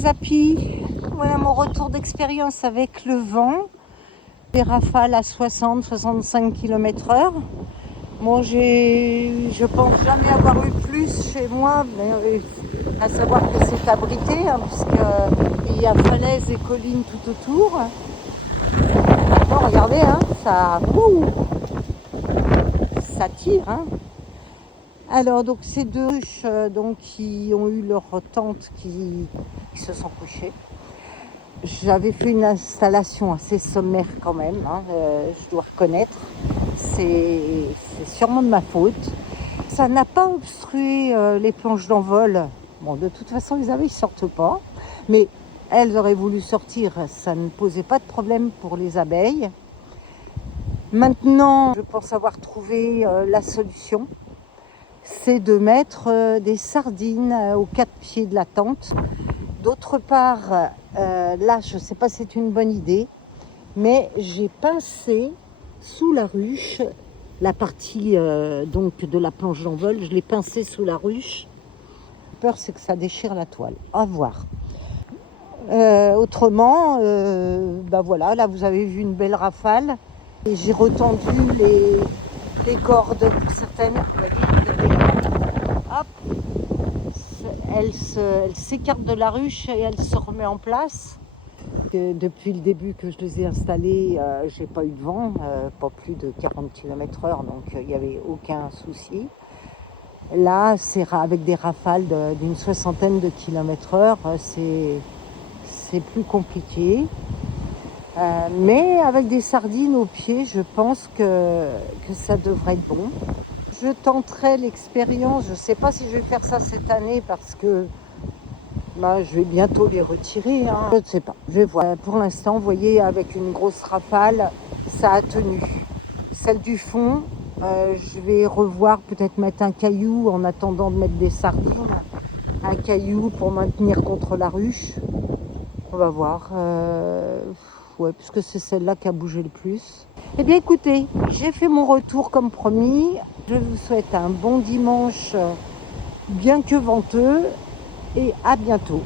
les appuis. Voilà mon retour d'expérience avec le vent. Des rafales à 60-65 km/h. Moi, je pense jamais avoir eu plus chez moi, mais à savoir que c'est abrité, puisqu'il y a falaises et collines tout autour. Bon, regardez, ça tire. Alors, donc, ces deux ruches qui ont eu leur tente qui se sont couchées. J'avais fait une installation assez sommaire quand même, je dois reconnaître. C'est sûrement de ma faute. Ça n'a pas obstrué les planches d'envol. Bon, de toute façon, ils ne sortent pas. Mais elles auraient voulu sortir, ça ne posait pas de problème pour les abeilles. Maintenant, je pense avoir trouvé la solution. C'est de mettre des sardines aux quatre pieds de la tente. D'autre part, là, je ne sais pas si c'est une bonne idée, mais j'ai pincé sous la ruche la partie de la planche d'envol. Je l'ai pincé sous la ruche. La peur, c'est que ça déchire la toile. À voir. Autrement, voilà, là, vous avez vu une belle rafale. Et j'ai retendu les cordes pour certaines. Hop, elle s'écarte de la ruche et elle se remet en place. Depuis le début que je les ai installées, j'ai pas eu de vent, pas plus de 40 km/h, donc il n'y avait aucun souci. Là, c'est avec des rafales d'une soixantaine de km/h, c'est plus compliqué. Mais avec des sardines au pied, je pense que ça devrait être bon. Je tenterai l'expérience. Je ne sais pas si je vais faire ça cette année parce que je vais bientôt les retirer. Je ne sais pas. Je vais voir. Pour l'instant, vous voyez, avec une grosse rafale, ça a tenu. Celle du fond, je vais revoir, peut-être mettre un caillou en attendant de mettre des sardines. Un caillou pour maintenir contre la ruche. On va voir. Ouais, puisque c'est celle-là qui a bougé le plus. Eh bien, écoutez, j'ai fait mon retour comme promis. Je vous souhaite un bon dimanche, bien que venteux, et à bientôt.